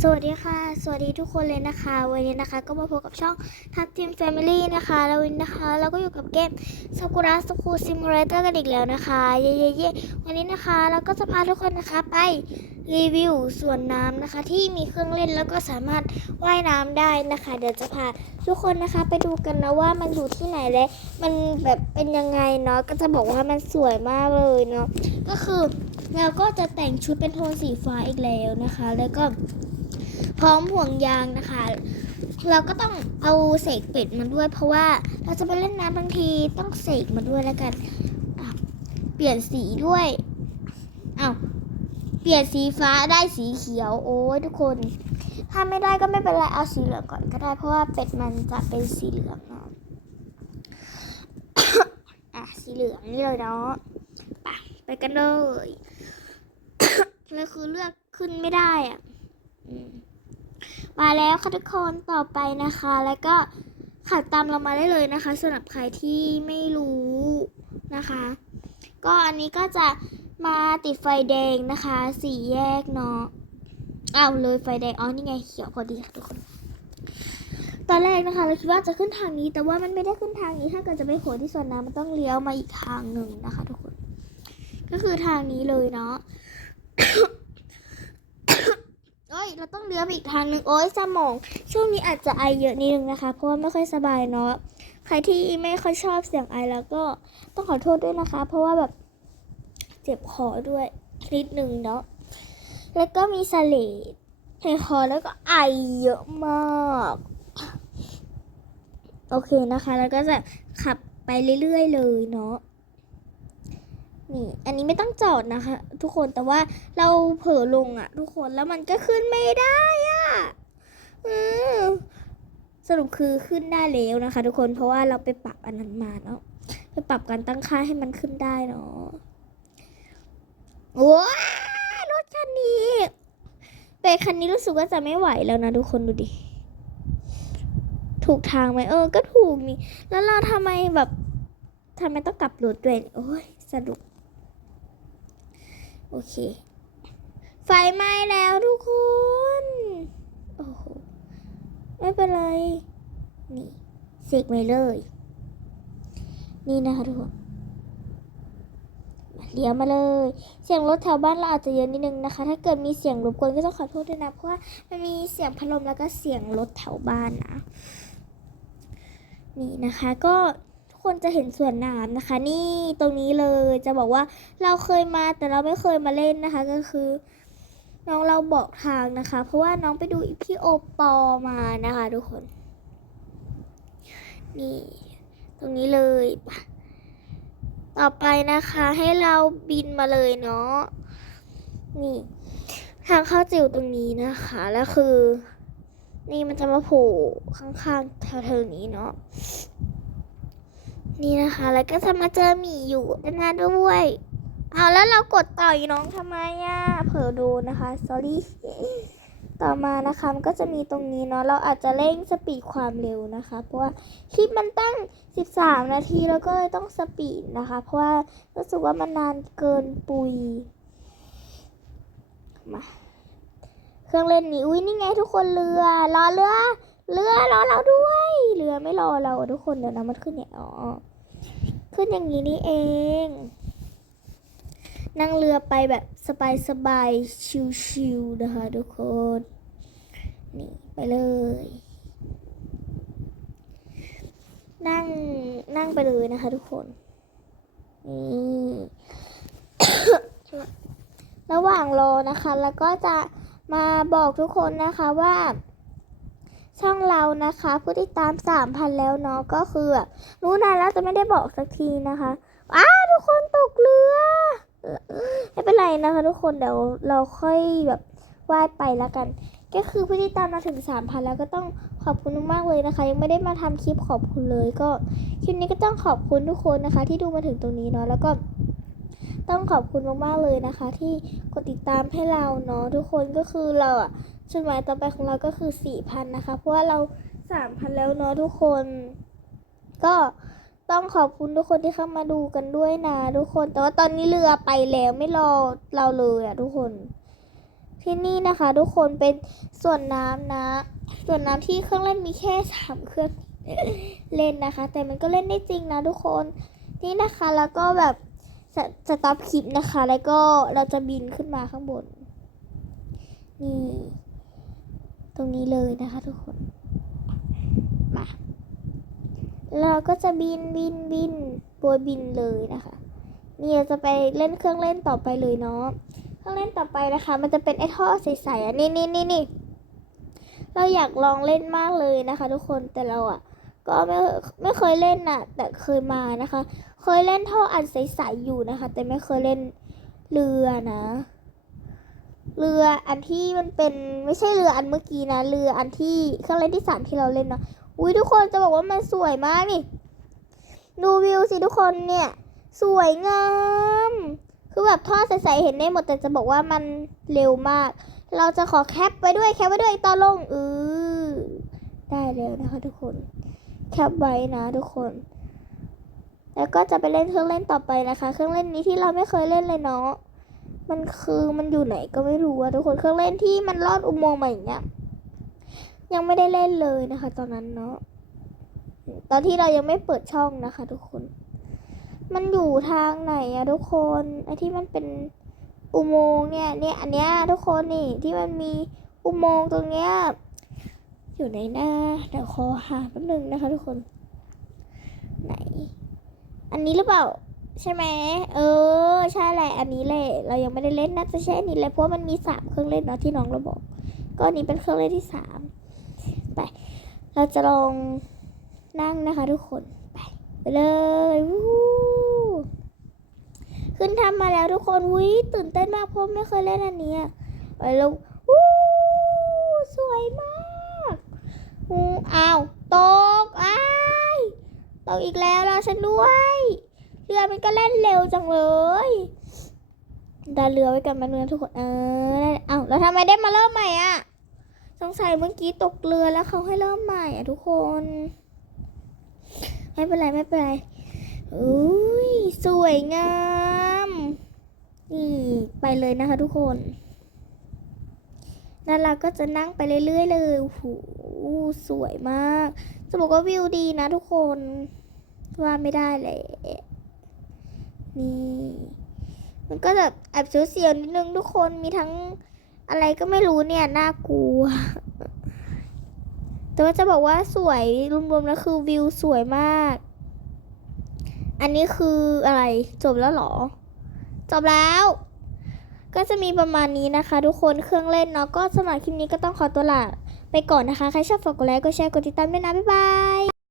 สวัสดีค่ะ สวัสดีทุกคนเลยนะคะ วันนี้นะคะ ก็มาพบกับช่องทัพทีมแฟมิลี่นะคะ แล้ววันนี้นะคะ เราก็อยู่กับเกม Sakura School Simulator กันอีกแล้วนะคะ เย่เย่เย่วันนี้นะคะ เราก็จะพาทุกคนนะคะไปรีวิวสวนน้ำนะคะ ที่มีเครื่องเล่นแล้วก็สามารถว่ายน้ำได้นะคะ เดี๋ยวจะพาทุกคนนะคะไปดูกันนะว่ามันอยู่ที่ไหนและมันแบบเป็นยังไงเนาะ ก็จะบอกว่ามันสวยมากเลยเนาะ ก็คือเราก็จะแต่งชุดเป็นโทนสีฟ้าอีกแล้วนะคะ แล้วก็ พร้อมห่วงยางนะคะ เราก็ต้องเอาเสกเป็ดมาด้วย เพราะว่าเราจะไปเล่นน้ำบางทีต้องเสกมาด้วยแล้วกันเปลี่ยนสีด้วยเอาเปลี่ยนสีฟ้าได้สีเขียวโอ้ยทุกคน ถ้าไม่ได้ก็ไม่เป็นไรเอาสีเหลืองก่อนก็ได้เพราะว่าเป็ดมันจะเป็นสีเหลืองเนาะอะสีเหลืองนี่เลยเนาะไปไปกันเลยแล้วคือเลือกขึ้นไม่ได้อะ อืม มาแล้วค่ะทุกคนต่อไปนะคะ แล้วก็ขับตามเรามาได้เลยนะคะสำหรับใครที่ไม่รู้นะคะ ก็อันนี้ก็จะมาติดไฟแดงนะคะสี่แยกเนาะอ้าวเลยไฟแดงอ๋อนี่ไงเขียวพอดีค่ะทุกคนตอนแรกนะคะเราคิดว่าจะขึ้นทางนี้ แต่ว่ามันไม่ได้ขึ้นทางนี้ ถ้าเกิดจะไปโผล่ที่สวนน้ำมันต้องเลี้ยวมาอีกทางหนึ่งนะคะ ทุกคน ก็คือทางนี้เลยเนาะ โอ้ยเราต้องเลี้ยไปอีกทางหนึ่งโอ้ยสมอง ช่วงนี้อาจจะไอเยอะนิดนึงนะคะ เพราะว่าไม่ค่อยสบายเนาะใครที่ไม่ค่อยชอบเสียงไอแล้วก็ต้องขอโทษด้วยนะคะ เพราะว่าแบบเจ็บคอด้วยนิดนึงเนาะแล้วก็มีสเลดในคอแล้วก็ไอเยอะมากโอเคนะคะ แล้วก็จะขับไปเรื่อยๆเลยเนาะ นี่ อันนี้ไม่ต้องจอดนะคะ ทุกคนแต่ว่าเราเผลอลงอะทุกคนแล้วมันก็ขึ้นไม่ได้อะอืมสรุปคือขึ้นได้แล้วนะคะ ทุกคนเพราะว่าเราไปปรับอันนั้นมาเนาะไปปรับการตั้งค่าให้มันขึ้นได้เนาะว้ารถคันนี้เปคันนี้รู้สึกว่าจะไม่ไหวแล้วนะทุกคนดูดิถูกทางไหมเออ ก็ถูกนี่แล้วเราทำไมแบบทำไมต้องกลับรถด้วยโอ้ยสนุก โอเค ไฟไหม้แล้วทุกคน โอ้โห ไม่เป็นไร นี่เสกไปเลย นี่นะคะทุกคนเลี้ยวมาเลย เสียงรถแถวบ้านเราอาจจะเยอะนิดนึงนะคะ ถ้าเกิดมีเสียงรบกวนก็ต้องขอโทษด้วยนะ เพราะว่ามันมีเสียงพัดลมแล้วก็เสียงรถแถวบ้านนะ นี่นะคะก็ คนจะเห็นสวนน้ำนะคะ นี่ตรงนี้เลยจะบอกว่าเราเคยมาแต่เราไม่เคยมาเล่นนะคะ ก็คือ น้องเราบอกทางนะคะ เพราะว่าน้องไปดูพี่โอปอมานะคะทุกคน นี่ ตรงนี้เลยต่อไปนะคะให้เราบินมาเลยเนาะนี่ ทางเข้าจิ๋วตรงนี้นะคะ แล้วคือ นี่มันจะมาโผล่ข้างๆแถวๆนี้เนาะ นี่นะคะ แล้วก็จะมาเจอหมีอยู่ด้านหน้าด้วยเอาแล้วเรากดต่อยน้องทำไมอะเผลอดนนะคะ sorry ต่อมานะคะมันก็จะมีตรงนี้เนาะเราอาจจะเร่งสปีดความเร็วนะคะ เพราะว่าคลิปมันตั้ง 13 นาทีแล้วก็เลยต้องสปีดนะคะ เพราะว่ารู้สึกว่ามันนานเกินปุยมาเครื่องเล่นนี้อุ้ยนี่ไงทุกคนเรือรอเรือเรือรอเราด้วย เรือไม่รอเราทุกคนเดี๋ยวนะมันขึ้นเนี่ยอ๋อ ขึ้นอย่างนี้นี่เอง นั่งเรือไปแบบสบายๆ ชิวๆนะคะทุกคน นี่ไปเลย นั่งนั่งไปเลยนะคะทุกคน นี่ระหว่างรอนะคะ แล้วก็จะมาบอกทุกคนนะคะว่า ช่องเรานะคะ ผู้ติดตามสามพันแล้วเนาะก็คือแบบรู้นานแล้วแต่ไม่ได้บอกสักทีนะคะอ้าทุกคนตกเรือไม่เป็นไรนะคะ ทุกคนเดี๋ยวเราค่อยแบบว่ายไปแล้วกัน ก็คือผู้ติดตามมาถึงสามพันแล้วก็ต้องขอบคุณมากๆเลยนะคะ ยังไม่ได้มาทำคลิปขอบคุณเลยก็คลิปนี้ก็ต้องขอบคุณทุกคนนะคะ ที่ดูมาถึงตรงนี้เนาะแล้วก็ต้องขอบคุณมากๆเลยนะคะ ที่กดติดตามให้เราเนาะทุกคนก็คือเราอะ จุดหมายต่อไปของเราก็คือสี่พันนะคะ เพราะว่าเราสามพันแล้วเนาะทุกคน ก็ต้องขอบคุณทุกคนที่เข้ามาดูกันด้วยนะทุกคน แต่ว่าตอนนี้เรือไปแล้วไม่รอเราเลยอะทุกคน ที่นี่นะคะ ทุกคนเป็นส่วนน้ำนะ ส่วนน้ำที่เครื่องเล่นมีแค่สามเครื่องเล่นนะคะ แต่มันก็เล่นได้จริงนะทุกคน นี่นะคะแล้วก็แบบสสต็อปคลิปนะคะ แล้วก็เราจะบินขึ้นมาข้างบน นี่ ตรงนี้เลยนะคะทุกคน มาเราก็จะบินบินบินโบยบินเลยนะคะนี่เราจะไปเล่นเครื่องเล่นต่อไปเลยเนาะเครื่องเล่นต่อไปนะคะ มันจะเป็นไอ้ท่อใสๆอะนี่นี่นี่นี่เราอยากลองเล่นมากเลยนะคะ ทุกคนแต่เราอะ ก็ไม่ไม่เคยเล่นน่ะ แต่เคยมานะคะ เคยเล่นท่ออันใสๆอยู่นะคะ แต่ไม่เคยเล่นเรือนะ เรืออันที่มันเป็นไม่ใช่เรืออันเมื่อกี้นะเรืออันที่เครื่องเล่นที่สามที่เราเล่นเนาะอุ้ยทุกคนจะบอกว่ามันสวยมากนี่ดูวิวสิทุกคนเนี่ย สวยงาม คือแบบท่อใสๆเห็นได้หมดแต่จะบอกว่ามันเร็วมาก เราจะขอแคปไว้ด้วยแคปไว้ด้วยตอนลงเออได้แล้วนะคะทุกคน แคปไว้นะทุกคน แล้วก็จะไปเล่นเครื่องเล่นต่อไปนะคะ เครื่องเล่นนี้ที่เราไม่เคยเล่นเลยเนาะ มันคือมันอยู่ไหนก็ไม่รู้อะทุกคนเครื่องเล่นที่มันลอดอุโมงค์มาอย่างเงี้ยยังไม่ได้เล่นเลยนะคะ ตอนนั้นเนาะตอนที่เรายังไม่เปิดช่องนะคะ ทุกคน มันอยู่ทางไหนอะทุกคนไอที่มันเป็นอุโมงค์เนี่ยเนี่ยอันเนี้ยทุกคนนี่ที่มันมีอุโมงค์ตรงเนี้ยอยู่ในหน้าเดี๋ยวขอหาแป๊บนึงนะคะ ทุกคน ไหน อันนี้หรือเปล่า ใช่ไหมเออ ใช่แหละอันนี้แหละเรายังไม่ได้เล่นน่าจะใช่อันนี้แหละเพราะมันมีสามเครื่องเล่นเนาะที่น้องเราบอก ก็อันนี้เป็นเครื่องเล่นที่สามไป เราจะลองนั่งนะคะทุกคนไปไปเลยวู้ขึ้นทำมาแล้วทุกคนวิตื่นเต้นมากเพราะไม่เคยเล่นอันนี้ไปแล้ววู้สวยมากอ้าวตกอ้ายตกอีกแล้วรอฉันด้วย เรือมันก็เล่นเร็วจังเลยดันเรือไว้กันมาเรือทุกคนเออเอ้าแล้วทำไมได้มาเริ่มใหม่อะสงสัยเมื่อกี้ตกเรือแล้วเขาให้เริ่มใหม่อะทุกคน ไม่เป็นไรไม่เป็นไรอุ้ยสวยงามนี่ไปเลยนะคะทุกคนแล้วเราก็จะนั่งไปเรื่อยๆเลยโอ้โหสวยมาก จะบอกว่าวิวดีนะทุกคน ว่าไม่ได้เลย นี่ มันก็แบบแอบเสียวๆนิดนึงทุกคนมีทั้งอะไรก็ไม่รู้เนี่ยน่ากลัว แต่ว่าจะบอกว่าสวยรวมๆแล้วคือวิวสวยมาก อันนี้คืออะไรจบแล้วหรอ จบแล้ว ก็จะมีประมาณนี้นะคะ ทุกคนเครื่องเล่นเนาะก็สำหรับคลิปนี้ก็ต้องขอตัวลาไปก่อนนะคะ ใครชอบฝากกดไลค์กดแชร์กดติดตามด้วยนะ บ๊ายบาย